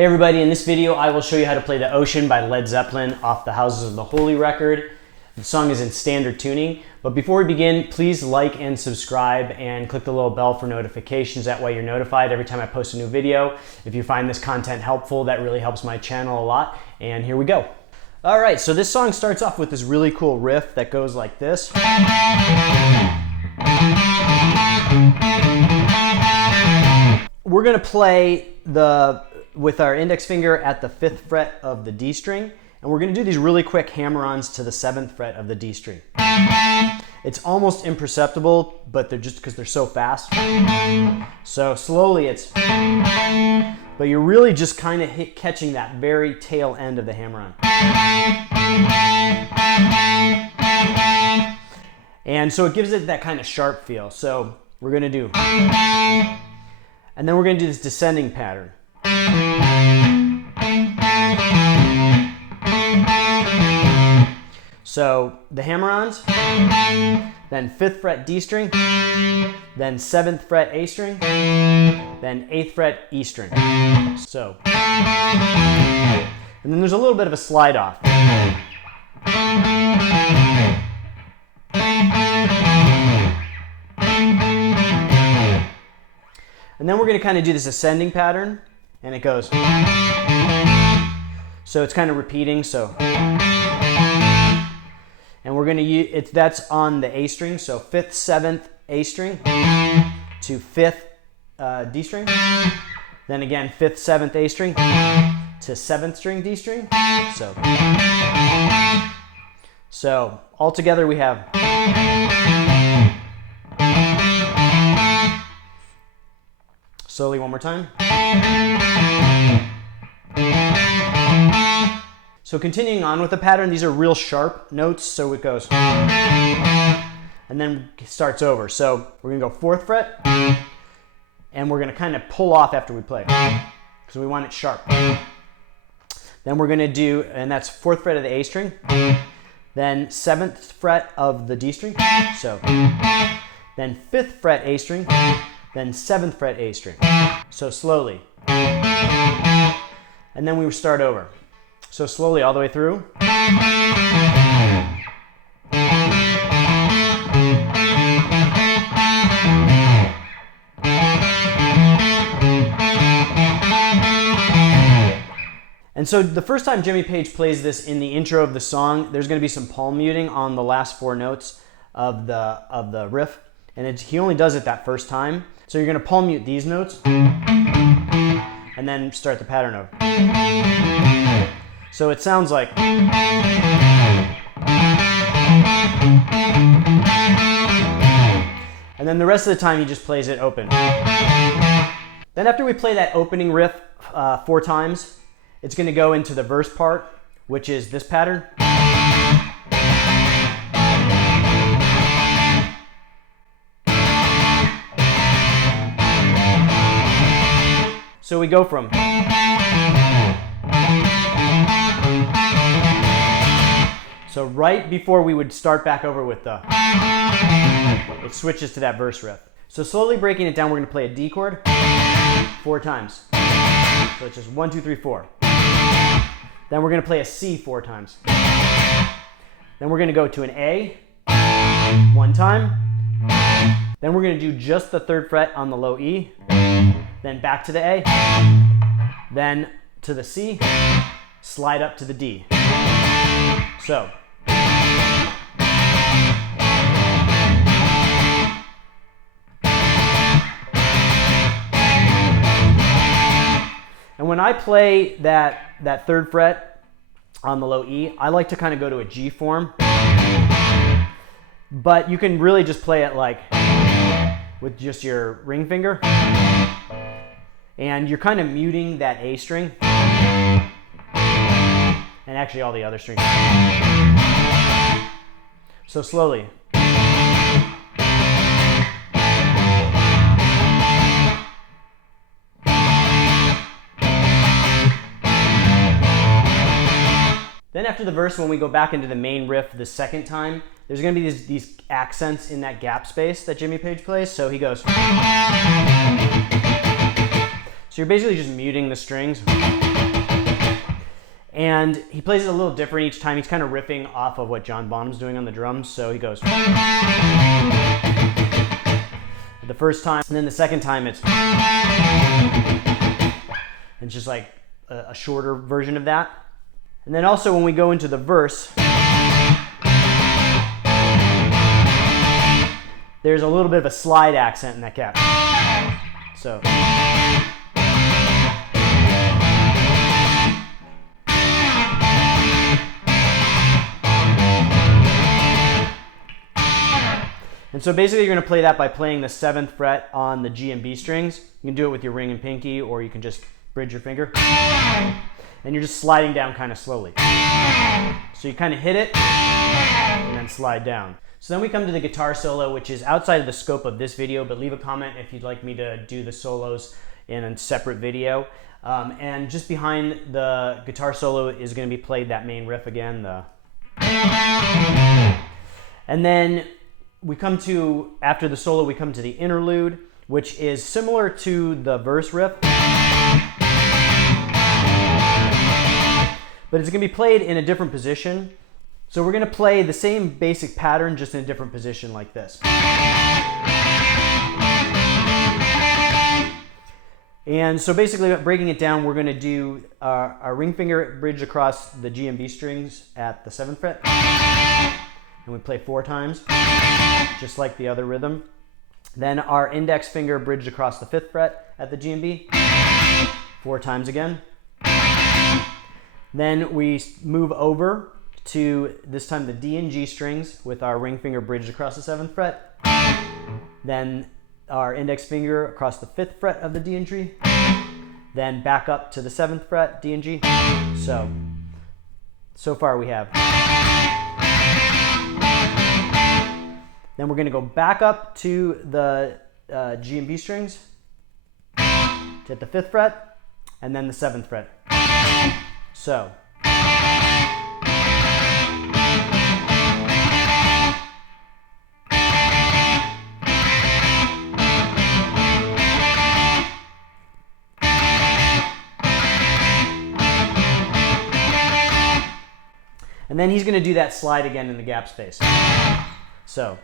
Hey everybody, in this video I will show you how to play The Ocean by Led Zeppelin off the Houses of the Holy record. The song is in standard tuning, but before we begin, please like and subscribe and click the little bell for notifications. That way you're notified every time I post a new video. If you find this content helpful, that really helps my channel a lot, and here we go. Alright, so this song starts off with this really cool riff that goes like this. We're going to play with our index finger at the 5th fret of the D string, and we're going to do these really quick hammer-ons to the 7th fret of the D string. It's almost imperceptible, but they're just because they're so fast. So slowly it's, but you're really just kind of catching that very tail end of the hammer-on. And so it gives it that kind of sharp feel. So we're going to do, and then we're going to do this descending pattern. So the hammer-ons, then 5th fret D string, then 7th fret A string, then 8th fret E string. So, and then there's a little bit of a slide off. And then we're going to kind of do this ascending pattern, and it goes. So it's kind of repeating, so. And we're going to use, that's on the A string, so 5th, 7th, A string to 5th D string. Then again, 5th, 7th, A string to 7th string D string. So all together we have. Slowly one more time. So continuing on with the pattern, these are real sharp notes, so it goes, and then starts over. So we're gonna go 4th fret, and we're gonna kind of pull off after we play, because we want it sharp. Then we're gonna do, and that's 4th fret of the A string, then 7th fret of the D string, so, then 5th fret A string, then 7th fret A string. So slowly. And then we start over. So slowly all the way through. And so the first time Jimmy Page plays this in the intro of the song, there's going to be some palm muting on the last 4 notes of the riff. And he only does it that first time. So you're going to palm mute these notes and then start the pattern over. So it sounds like. And then the rest of the time he just plays it open. Then after we play that opening riff 4 times, it's going to go into the verse part, which is this pattern. So we go from. So right before we would start back over with the, it switches to that verse riff. So slowly breaking it down, we're going to play a D chord 4 times. So it's just 1, 2, 3, 4. Then we're going to play a C 4 times. Then we're going to go to an A 1 time. Then we're going to do just the 3rd fret on the low E. Then back to the A, then to the C, slide up to the D. So. And when I play that 3rd fret on the low E, I like to kind of go to a G form. But you can really just play it like with just your ring finger. And you're kind of muting that A string, and actually all the other strings. So slowly. Then after the verse, when we go back into the main riff the second time, there's going to be these accents in that gap space that Jimmy Page plays. So he goes. So you're basically just muting the strings. And And he plays it a little different each time. He's kind of riffing off of what John Bonham's doing on the drums. So he goes the first time, and then the second time it's just like a shorter version of that. And then also when we go into the verse, there's a little bit of a slide accent in that cap. So. And so basically you're going to play that by playing the 7th fret on the G and B strings. You can do it with your ring and pinky, or you can just bridge your finger. And you're just sliding down kind of slowly. So you kind of hit it and then slide down. So then we come to the guitar solo, which is outside of the scope of this video, but leave a comment if you'd like me to do the solos in a separate video. And just behind the guitar solo is going to be played that main riff again. And then we come to, after the solo, we come to the interlude, which is similar to the verse riff, but it's going to be played in a different position. So we're going to play the same basic pattern, just in a different position like this. And so basically, breaking it down, we're going to do our ring finger bridge across the G and B strings at the 7th fret. And we play 4 times, just like the other rhythm. Then our index finger bridged across the 5th fret at the G and B, 4 times again. Then we move over to, this time, the D and G strings with our ring finger bridged across the 7th fret. Then our index finger across the 5th fret of the D and G. Then back up to the 7th fret, D and G. So far we have. Then we're going to go back up to the G and B strings, to hit the 5th fret, and then the 7th fret. So. And then he's going to do that slide again in the gap space. So.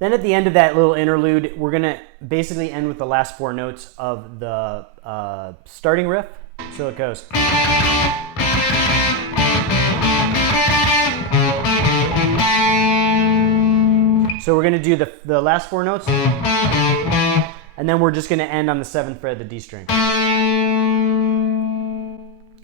Then at the end of that little interlude, we're going to basically end with the last 4 notes of the starting riff. So it goes. So we're going to do the last 4 notes, and then we're just going to end on the 7th fret of the D string.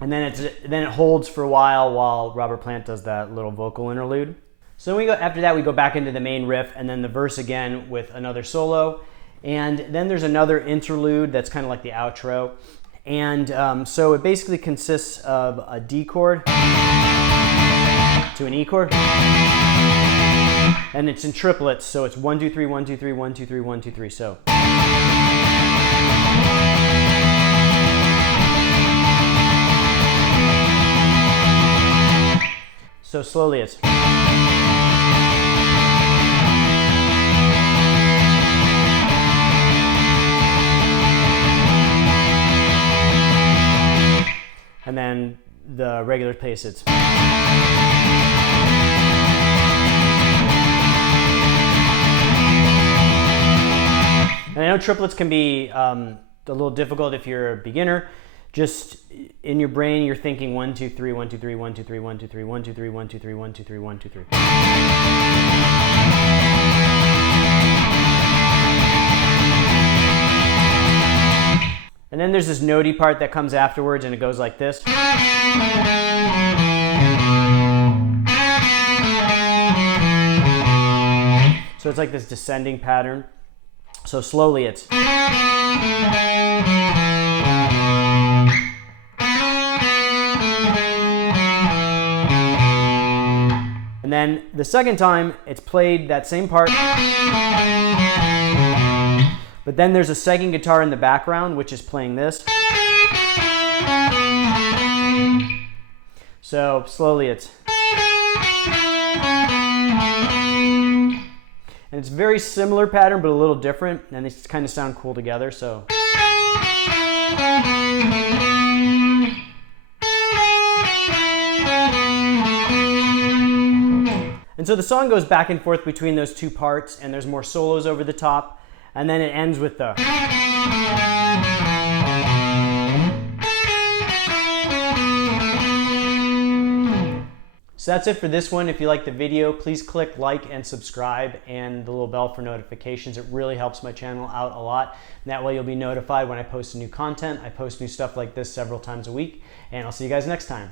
And then it holds for a while Robert Plant does that little vocal interlude. So after that we go back into the main riff, and then the verse again with another solo, and then there's another interlude that's kind of like the outro. And so it basically consists of a D chord to an E chord, and it's in triplets, so it's 1 2 3 1 2 3 1 2 3 1 2 3. So slowly it's. And then the regular pace, it's. And I know triplets can be a little difficult if you're a beginner. Just in your brain, you're thinking 1 2 3 1 2 3 1 2 3 1 2 3 1 2 3 1 2 3 1 2 3 1 2 3. And then there's this notey part that comes afterwards, and it goes like this. So it's like this descending pattern. So slowly it's. And then the second time, it's played that same part. But then there's a second guitar in the background, which is playing this. So slowly it's. And it's a very similar pattern, but a little different, and they kind of sound cool together, so. And so the song goes back and forth between those two parts, and there's more solos over the top, and then it ends with the. So that's it for this one. If you like the video, please click like and subscribe and the little bell for notifications. It really helps my channel out a lot. And that way you'll be notified when I post new content. I post new stuff like this several times a week, and I'll see you guys next time.